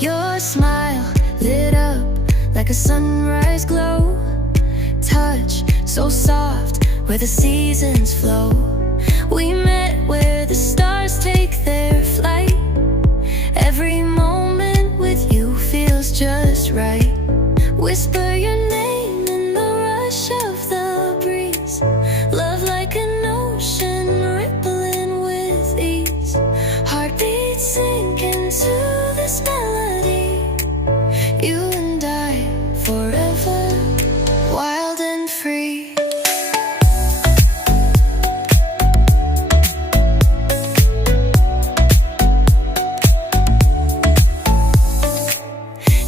Your smile lit up like a sunrise glow. Touch so soft where the seasons flow. We met where the stars take their flight. Every moment with you feels just right. Whisper your name in the rush of the breeze. Love like an ocean rippling with ease. Heartbeats sink into this melody. You and I forever, wild and free.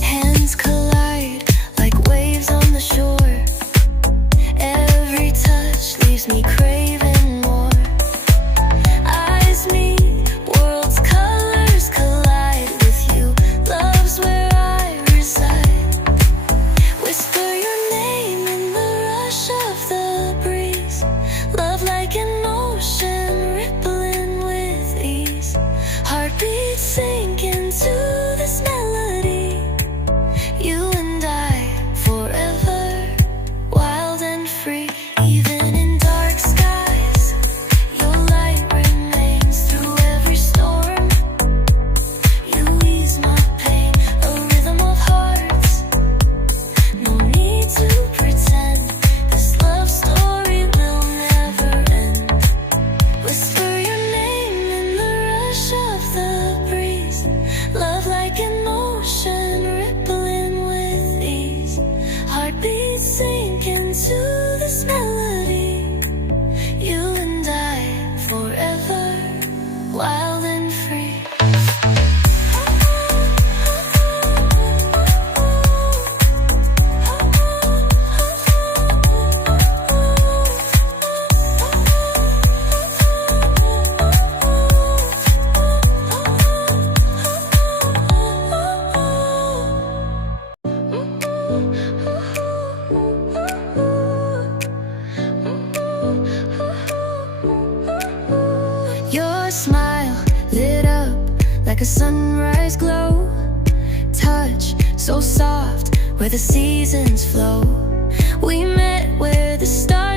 Hands collide like waves on the shore. Every touch leaves me craving more. Eyes meet, worlds' colors collide with you. Love's where I reside. Whisper your name in the rush of the breeze. Love like an ocean rippling with ease. Heartbeats sink into this melody. You and I forever, wild and free. Even in dark skies, your light remains through every storm. You ease my pain, a rhythm of hearts. No need to pretend, this love story will never end. Whisper your name in the rush of the breeze. Love like an ocean rippling with ease. Heartbeats sink into this melody. You and I forever, wild and free. Your smile lit up like a sunrise glow. Touch so soft where the seasons flow. We met where the stars